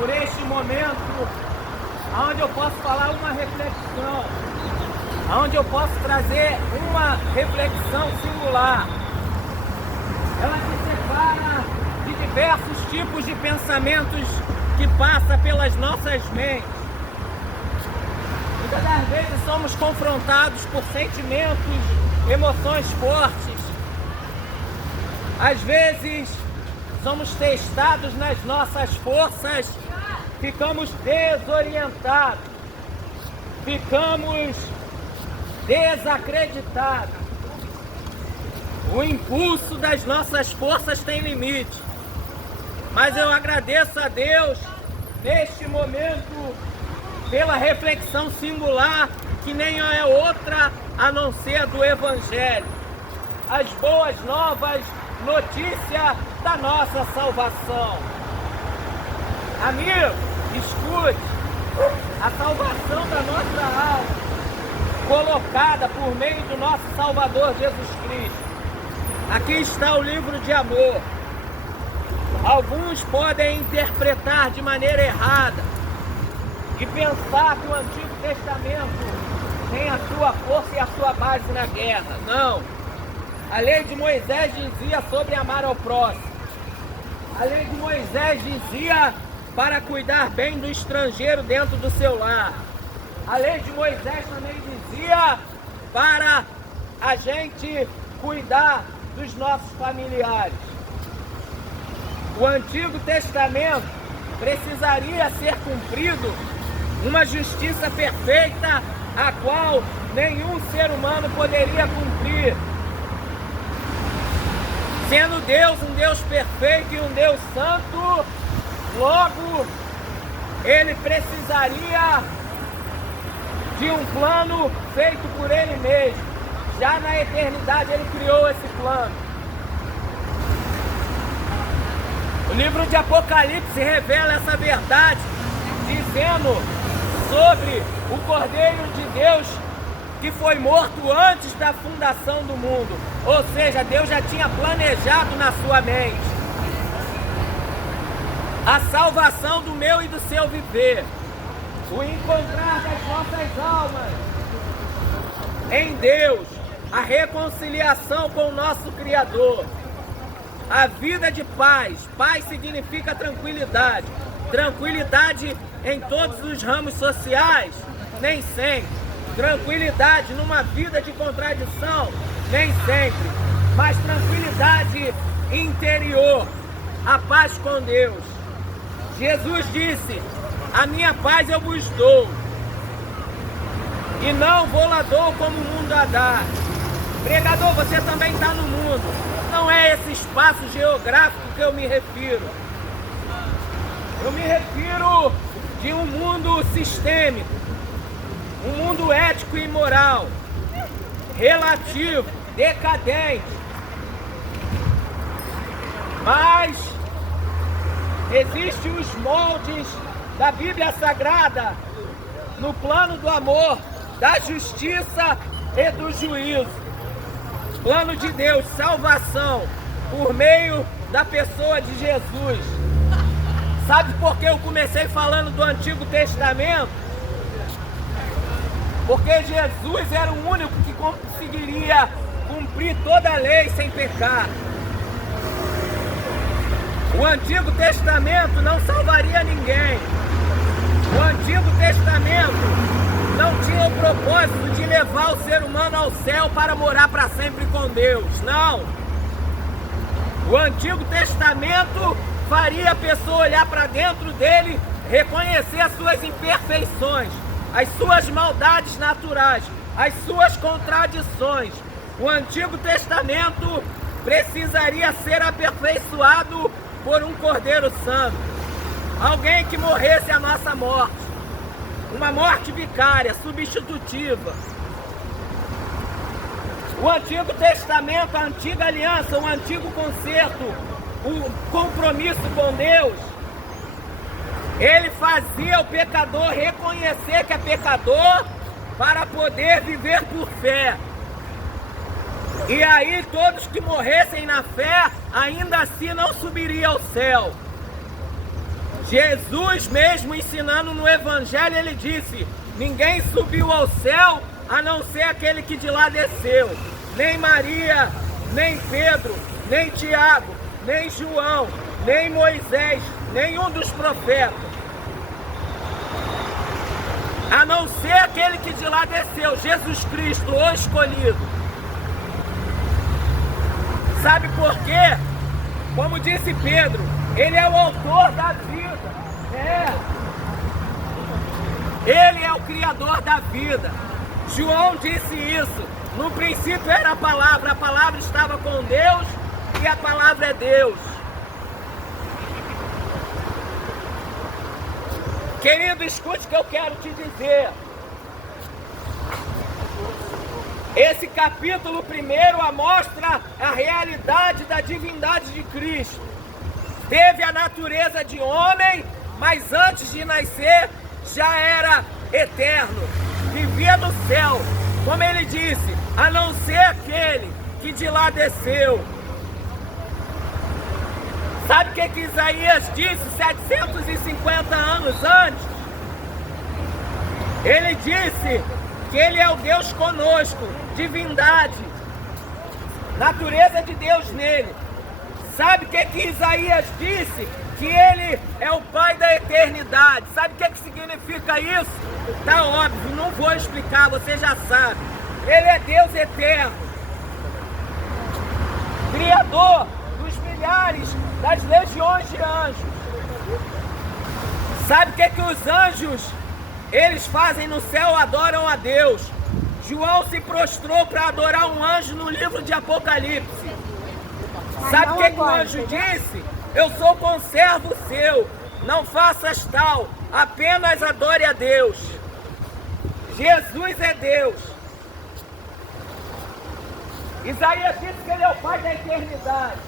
por este momento, onde eu posso falar uma reflexão, onde eu posso trazer uma reflexão singular. Ela se separa de diversos tipos de pensamentos que passam pelas nossas mentes. Muitas das vezes somos confrontados por sentimentos, emoções fortes. Às vezes somos testados nas nossas forças, ficamos desorientados, ficamos desacreditados. O impulso das nossas forças tem limite, mas eu agradeço a Deus neste momento pela reflexão singular, que nem é outra a não ser do Evangelho. As boas novas, notícia da nossa salvação. Amigo, escute, a salvação da nossa alma, colocada por meio do nosso Salvador Jesus Cristo. Aqui está o livro de amor. Alguns podem interpretar de maneira errada e pensar que o Antigo Testamento tem a sua força e a sua base na guerra. Não. A lei de Moisés dizia sobre amar ao próximo. A lei de Moisés dizia para cuidar bem do estrangeiro dentro do seu lar. A lei de Moisés também dizia para a gente cuidar dos nossos familiares. O Antigo Testamento precisaria ser cumprido uma justiça perfeita, a qual nenhum ser humano poderia cumprir. Sendo Deus um Deus perfeito e um Deus santo, logo Ele precisaria de um plano feito por Ele mesmo. Já na eternidade Ele criou esse plano. O livro de Apocalipse revela essa verdade, dizendo sobre o Cordeiro de Deus que foi morto antes da fundação do mundo. Ou seja, Deus já tinha planejado na sua mente a salvação do meu e do seu viver, o encontrar das nossas almas em Deus, a reconciliação com o nosso Criador, a vida de paz. Paz significa tranquilidade. Tranquilidade em todos os ramos sociais? Nem sempre. Tranquilidade numa vida de contradição? Nem sempre. Mas tranquilidade interior, a paz com Deus. Jesus disse: a minha paz eu vos dou, e não vou lá dou como o mundo a dá. Pregador, você também está no mundo. Não é esse espaço geográfico que eu me refiro. Eu me refiro de um mundo sistêmico, um mundo ético e moral, relativo, decadente. Mas existem os moldes da Bíblia Sagrada no plano do amor, da justiça e do juízo. Plano de Deus, salvação por meio da pessoa de Jesus. Sabe por que eu comecei falando do Antigo Testamento? Porque Jesus era o único que conseguiria cumprir toda a lei sem pecar. O Antigo Testamento não salvaria ninguém. O Antigo Testamento não tinha o propósito de levar o ser humano ao céu para morar para sempre com Deus. Não. O Antigo Testamento faria a pessoa olhar para dentro dele, reconhecer as suas imperfeições, as suas maldades naturais, as suas contradições. O Antigo Testamento precisaria ser aperfeiçoado por um Cordeiro Santo, alguém que morresse a nossa morte, uma morte vicária, substitutiva. O Antigo Testamento, a antiga aliança, o antigo concerto, o compromisso com Deus, ele fazia o pecador reconhecer que é pecador para poder viver por fé. E aí todos que morressem na fé, ainda assim não subiriam ao céu. Jesus mesmo ensinando no Evangelho, ele disse: ninguém subiu ao céu a não ser aquele que de lá desceu. Nem Maria, nem Pedro, nem Tiago, nem João, nem Moisés, nenhum dos profetas. A não ser aquele que de lá desceu, Jesus Cristo, o escolhido. Sabe por quê? Como disse Pedro, ele é o autor da vida. Ele é o criador da vida. João disse isso. No princípio era a palavra estava com Deus e a palavra é Deus. Querido, escute o que eu quero te dizer. Esse capítulo primeiro mostra a realidade da divindade de Cristo. Teve a natureza de homem, mas antes de nascer já era eterno. Vivia no céu, como ele disse, a não ser aquele que de lá desceu. Sabe o que Isaías disse 750 anos antes? Ele disse que ele é o Deus conosco, divindade, natureza de Deus nele. Sabe o que Isaías disse? Que ele é o Pai da eternidade. Sabe o que significa isso? Tá óbvio, não vou explicar, você já sabe. Ele é Deus eterno, Criador dos milhares, das legiões de anjos. Sabe o que os anjos, eles fazem no céu? Adoram a Deus. João se prostrou para adorar um anjo no livro de Apocalipse. Sabe o que o anjo disse? Eu sou conservo seu, não faças tal, apenas adore a Deus. Jesus é Deus. Isaías disse que ele é o Pai da eternidade.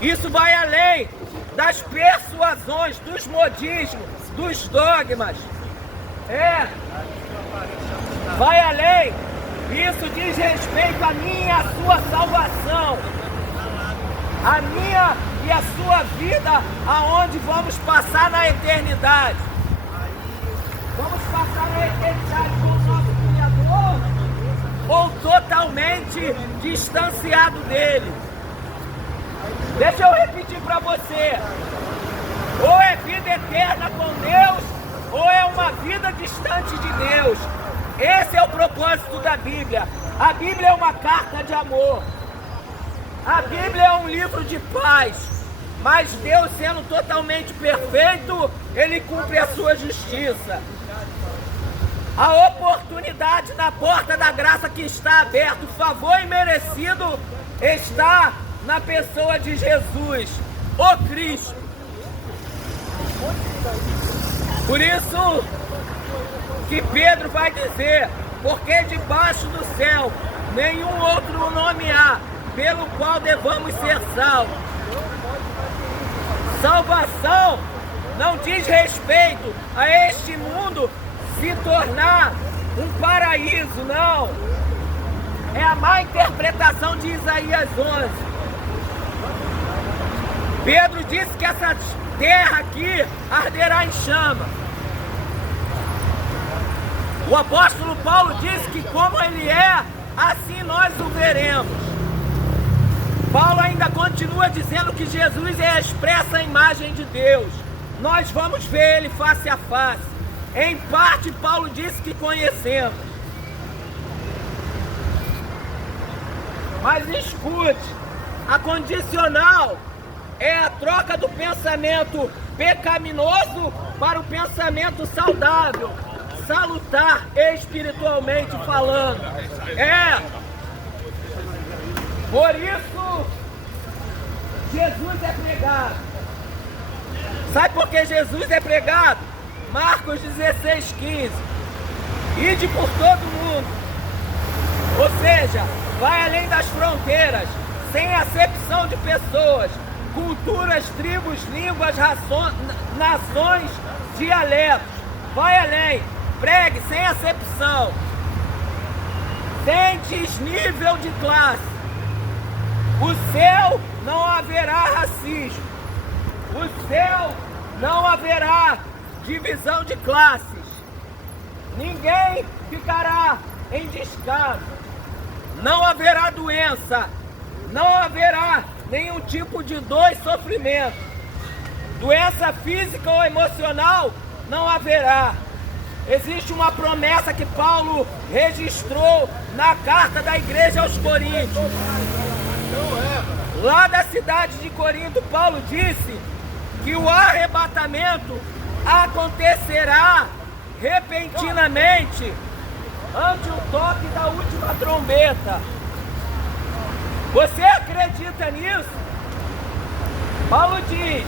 Isso vai além das persuasões, dos modismos, dos dogmas. Vai além. Isso diz respeito à minha e à sua salvação. A minha e a sua vida, aonde vamos passar na eternidade. Vamos passar na eternidade com o nosso Criador ou totalmente distanciado dele? Deixa eu repetir para você. Ou é vida eterna com Deus, ou é uma vida distante de Deus. Esse é o propósito da Bíblia. A Bíblia é uma carta de amor. A Bíblia é um livro de paz. Mas Deus, sendo totalmente perfeito, ele cumpre a sua justiça. A oportunidade na porta da graça que está aberta, o favor imerecido está na pessoa de Jesus, o Cristo. Por isso que Pedro vai dizer: porque debaixo do céu nenhum outro nome há pelo qual devamos ser salvos. Salvação não diz respeito a este mundo se tornar um paraíso, não. É a má interpretação de Isaías 11. Pedro disse que essa terra aqui arderá em chama. O apóstolo Paulo disse que como ele é, assim nós o veremos. Paulo ainda continua dizendo que Jesus é a expressa imagem de Deus. Nós vamos ver ele face a face. Em parte, Paulo disse que conhecemos. Mas escute, a condicional é a troca do pensamento pecaminoso para o pensamento saudável, salutar espiritualmente falando. Por isso, Jesus é pregado. Sabe por que Jesus é pregado? Marcos 16:15. Ide por todo mundo. Ou seja, vai além das fronteiras, sem acepção de pessoas, culturas, tribos, línguas, nações, dialetos. Vai além, pregue sem acepção, sem desnível de classe. O céu não haverá racismo. O céu não haverá divisão de classes. Ninguém ficará em descaso. Não haverá doença. Não haverá nenhum tipo de dor e sofrimento. Doença física ou emocional não haverá. Existe uma promessa que Paulo registrou na carta da igreja aos Coríntios. Lá da cidade de Corinto, Paulo disse que o arrebatamento acontecerá repentinamente ante o toque da última trombeta. Você acredita nisso? Paulo diz,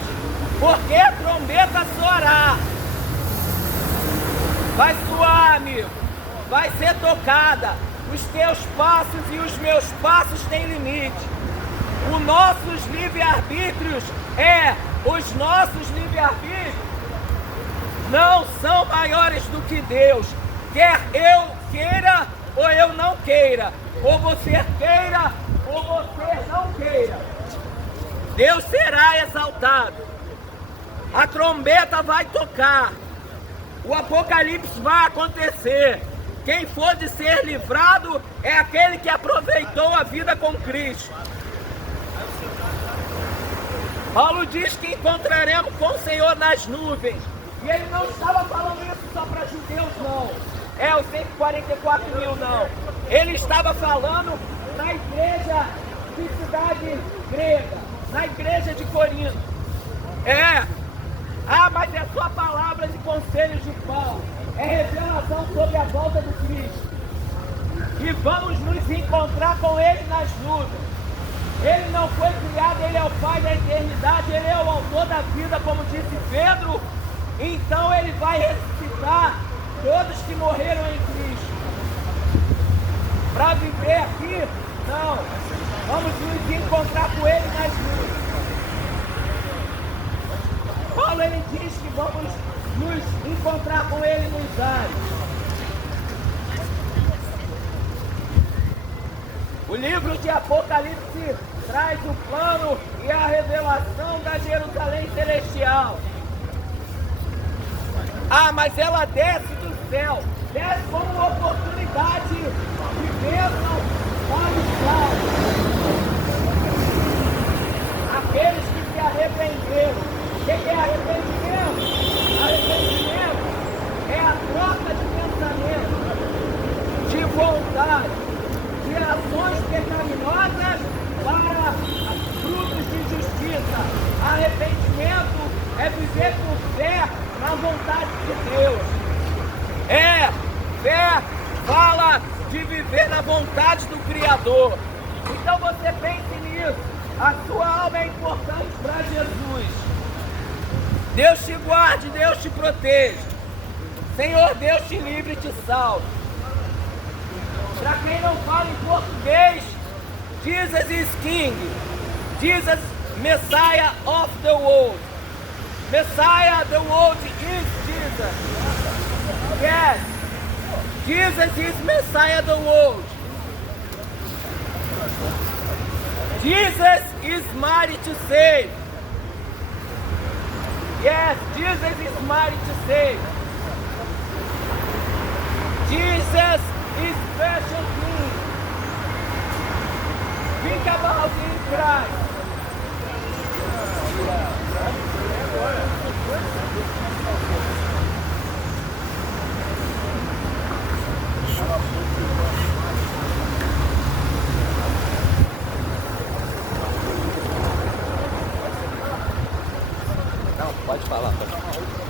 porque a trombeta soará. Vai soar, amigo. Vai ser tocada. Os teus passos e os meus passos têm limite. Os nossos livre-arbítrios os nossos livre-arbítrios não são maiores do que Deus. Quer eu queira ou eu não queira. Ou você queira ou você não queira. Deus será exaltado. A trombeta vai tocar. O apocalipse vai acontecer. Quem for de ser livrado é aquele que aproveitou a vida com Cristo. Paulo diz que encontraremos com o Senhor nas nuvens. E ele não estava falando isso só para judeus, não. Os 144 mil, não. Ele estava falando na igreja de cidade grega, na igreja de Corinto. Mas é só palavras e conselhos de Paulo. É revelação sobre a volta do Cristo. E vamos nos encontrar com Ele nas nuvens. Ele não foi criado, Ele é o Pai da eternidade, Ele é o autor da vida, como disse Pedro. Então Ele vai ressuscitar todos que morreram em Cristo. Para viver aqui, não. Vamos nos encontrar com Ele nas nuvens. Paulo ele diz que vamos nos encontrar com Ele nos ares. O livro de Apocalipse traz o plano e a revelação da Jerusalém celestial. Mas ela desce do céu, desce como uma oportunidade de bênção para os salvos. Aqueles que se arrependeram. O que é arrependimento? Arrependimento é a troca de pensamento, de vontade, de ações pecaminosas para frutos de justiça. Arrependimento é viver por fé na vontade de Deus. Fé fala de viver na vontade do Criador. Então você pense nisso. A sua alma é importante para Jesus. Deus te guarde, Deus te proteja. Senhor, Deus te livre e te salve. Para quem não fala em português, Jesus is King. Jesus, Messiah of the world. Messiah, the world is Jesus. Yes, Jesus is Messiah of the world. Jesus is mighty to save. Yes, Jesus is mighty to save. Jesus is special king. Think about in Christ. Não, pode falar.